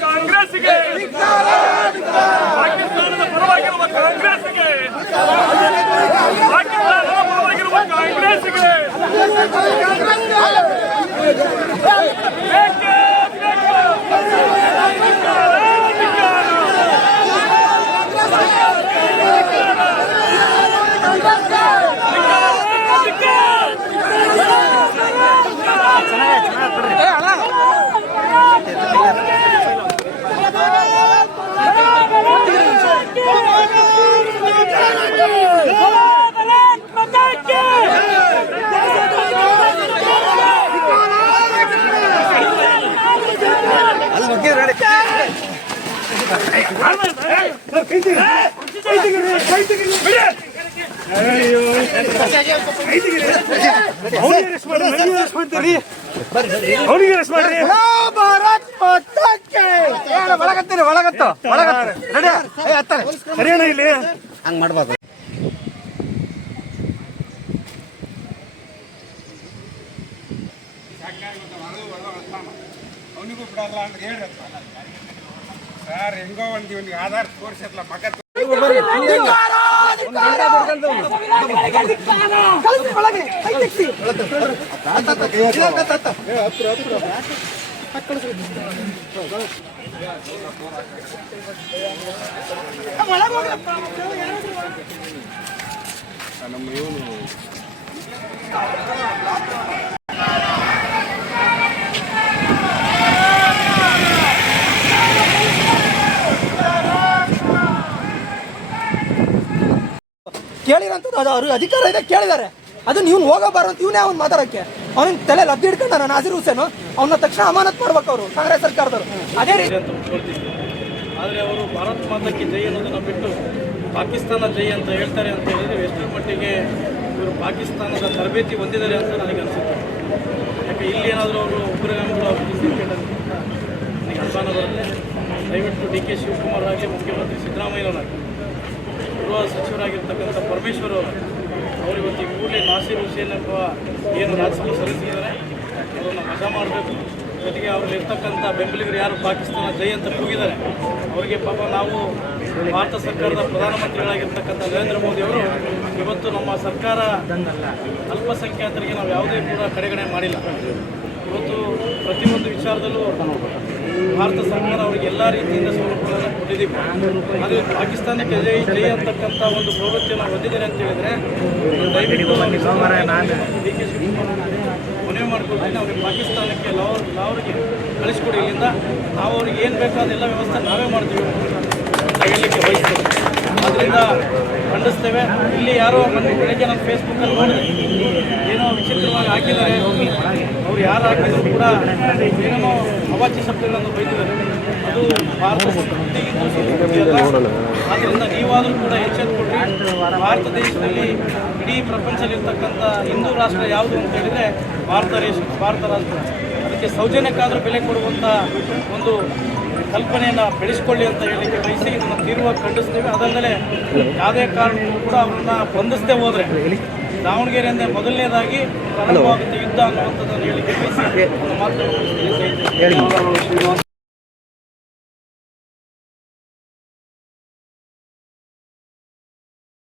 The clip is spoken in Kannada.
ಕಾಂಗ್ರೆಸ್ಗೆ ಪಾಕಿಸ್ತಾನದ ಪರವಾಗಿರುವ ಕಾಂಗ್ರೆಸ್ಗೆ ಪಾಕಿಸ್ತಾನದ ಪರವಾಗಿರುವ ಕಾಂಗ್ರೆಸ್ಗೆ ಬೇಕೇ ಬೇಕು. ಧಿಕ್ಕಾರ, ಧಿಕ್ಕಾರ. ಅವನಿಗೆ ರೆಸ್ಟ್ ಮಾಡ್ರಿ ಭಾರತ್ ಮಾತಾಕ್ಕೆ ಒಳಗತ್ತೀರಿ ಒಳಗತ್ತು ರೆಡಿ ಇಲ್ಲಿ ಹಂಗ್ ಮಾಡ್ಬಾರ್ದು ಅವನಿಗೂ ಬಿಡಲ್ಲ ಅಂತ ಹೇಳ್ರಿ ಸರ್ ಹೆಂಗೋ ಒಂದು ಇವನಿಗೆ ಆಧಾರ್ ತೋರಿಸತ್ಲ ಮಗ ನಮ್ಮ ಇವನು ಕೇಳಿರಂತದ್ದು, ಅದು ಅವ್ರಿಗೆ ಅಧಿಕಾರ ಇದೆ ಕೇಳಿದ್ದಾರೆ. ಅದು ನೀವು ಹೋಗಬಾರ ಅಂತ ಇವನೇ ಅವ್ನು ಮಾತಾಡಕ್ಕೆ. ಅವನಿಗೆ ತಲೆ ಲದ್ದಿ ನಾನು ನಾಸಿರ್ ಹುಸೇನು, ಅವನ ತಕ್ಷಣ ಅಮಾನತ್ ಮಾಡ್ಬೇಕು ಅವರು, ಕಾಂಗ್ರೆಸ್ ಸರ್ಕಾರದವರು. ಅದೇ ರೀತಿ ಆದರೆ ಅವರು ಭಾರತ ಮಾತಕ್ಕೆ ಜೈ ಅನ್ನೋದನ್ನು ಬಿಟ್ಟು ಪಾಕಿಸ್ತಾನ ಜೈ ಅಂತ ಹೇಳ್ತಾರೆ ಅಂತ ಹೇಳಿದ್ರೆ ಎಷ್ಟರ ಮಟ್ಟಿಗೆ ಇವರು ಪಾಕಿಸ್ತಾನದ ತರಬೇತಿ ಹೊಂದಿದ್ದಾರೆ ಅಂತ ನನಗೆ ಅನಿಸುತ್ತೆ. ಯಾಕೆ ಇಲ್ಲಿ ಏನಾದರೂ ಅವರು ಉಗ್ರಗಾಮಿಗಳು ನನಗೆ ಅನುಮಾನ ಬರುತ್ತೆ. ದಯವಿಟ್ಟು ಡಿ ಕೆ ಶಿವಕುಮಾರ್ ಆಗಲಿ ಮುಖ್ಯಮಂತ್ರಿ ಸಿದ್ದರಾಮಯ್ಯನವರಾಗಲಿ ಗೃಹ ಸಚಿವರಾಗಿರ್ತಕ್ಕಂಥ ಪರಮೇಶ್ವರ್ ಅವರು ಅವರು ಇವತ್ತು ಈ ಕೂಡಲೇ ನಾಸೀರ್ ಹುಸೇನ್ ಎಂಬ ಏನು ರಾಜ್ಯಸಭೆ ಸಲ್ಲಿಸಿದ್ದಾರೆ ಅವರನ್ನು ಮಜಾ ಮಾಡಬೇಕು. ಜೊತೆಗೆ ಅವ್ರಲ್ಲಿ ಇರ್ತಕ್ಕಂಥ ಬೆಂಬಲಿಗರು ಯಾರು? ಪಾಕಿಸ್ತಾನ ಜೈ ಅಂತ ಕೂಗಿದ್ದಾರೆ. ಅವರಿಗೆ ಪಾಪ ನಾವು ಭಾರತ ಸರ್ಕಾರದ ಪ್ರಧಾನಮಂತ್ರಿಗಳಾಗಿರ್ತಕ್ಕಂಥ ನರೇಂದ್ರ ಮೋದಿ ಅವರು, ಇವತ್ತು ನಮ್ಮ ಸರ್ಕಾರ ಅಲ್ಪಸಂಖ್ಯಾತರಿಗೆ ನಾವು ಯಾವುದೇ ಕೂಡ ಕಡೆಗಣೆ ಮಾಡಿಲ್ಲ. ಇವತ್ತು ಪ್ರತಿಯೊಂದು ವಿಚಾರದಲ್ಲೂ ಭಾರತ ಸರ್ಕಾರ ಅವರಿಗೆ ಎಲ್ಲ ರೀತಿಯಿಂದ ಸೌಲಭ್ಯಗಳನ್ನು ಕೊಟ್ಟಿದ್ದೀವಿ. ಅದು ಪಾಕಿಸ್ತಾನಕ್ಕೆ ಜೈ ಜೈ ಅಂತಕ್ಕಂಥ ಒಂದು ಪ್ರವೃತ್ತಿಯನ್ನು ಹೊಂದಿದ್ದಾರೆ ಅಂತ ಹೇಳಿದ್ರೆ ದಯವಿಟ್ಟು ಡಿ ಕೆ ಶಿವಕುಮಾರ್ ಮನವಿ ಮಾಡ್ಕೊಳ್ತೀನಿ. ಅವ್ರಿಗೆ ಪಾಕಿಸ್ತಾನಕ್ಕೆ ಲಾವ್ ಲಾವ್ರಿಗೆ ಕಳಿಸ್ಕೊಡಿ ಇಲ್ಲಿಂದ. ನಾವು ಅವ್ರಿಗೆ ಏನು ಬೇಕೋ ಅದೆಲ್ಲ ವ್ಯವಸ್ಥೆ ನಾವೇ ಮಾಡ್ತೀವಿ ಹೇಳಲಿಕ್ಕೆ ಬಯಸ್ತೇವೆ ಆದ್ದರಿಂದ ಖಂಡಿಸ್ತೇವೆ. ಇಲ್ಲಿ ಯಾರೋ ಮೊನ್ನೆ ಬೆಳಗ್ಗೆ ನಮ್ಮ ಫೇಸ್ಬುಕ್ಕಲ್ಲಿ ನೋಡಿದೆ ಏನೋ ವಿಚಿತ್ರವಾಗಿ ಹಾಕಿದ್ದಾರೆ. ಅವ್ರು ಯಾರು ಹಾಕಿದ್ರು ಕೂಡ ಏನೇನೋ ಅವಾಚ್ಯ ಶಬ್ದಗಳನ್ನು ಬೈದಿದ್ದಾರೆ ಅದು ಭಾರತ ಆದ್ದರಿಂದ ನೀವಾದರೂ ಕೂಡ ಎಚ್ಚೆತ್ತುಕೊಳ್ರಿ ಭಾರತ ದೇಶದಲ್ಲಿ ಇಡೀ ಪ್ರಪಂಚದಲ್ಲಿರ್ತಕ್ಕಂಥ ಹಿಂದೂ ರಾಷ್ಟ್ರ ಯಾವುದು ಅಂತ ಹೇಳಿದರೆ ಭಾರತ ದೇಶ ಭಾರತ ರಾಷ್ಟ್ರ. ಅದಕ್ಕೆ ಸೌಜನ್ಯಕ್ಕಾದರೂ ಬೆಲೆ ಕೊಡುವಂಥ ಒಂದು ಕಲ್ಪನೆಯನ್ನು ಬೆಳೆಸ್ಕೊಳ್ಳಿ ಅಂತ ಹೇಳಿಕ್ಕೆ ಬಯಸಿ ಇದನ್ನು ತೀರ್ವಾಗಿ ಖಂಡಿಸ್ತೇವೆ. ಅದಲ್ಲದೆ ಯಾವುದೇ ಕಾರಣಕ್ಕೂ ಕೂಡ ಅವರನ್ನ ಬಂಧಿಸದೆ ಹೋದರೆ ದಾವಣಗೆರೆಯಿಂದ ಮೊದಲನೇದಾಗಿ ಪ್ರಾರಂಭವಾಗುತ್ತೆ ಯುದ್ಧ ಅನ್ನುವಂಥದ್ದನ್ನು ಹೇಳಿಕ್ಕೆ ಬಯಸಿ. ಒಂದು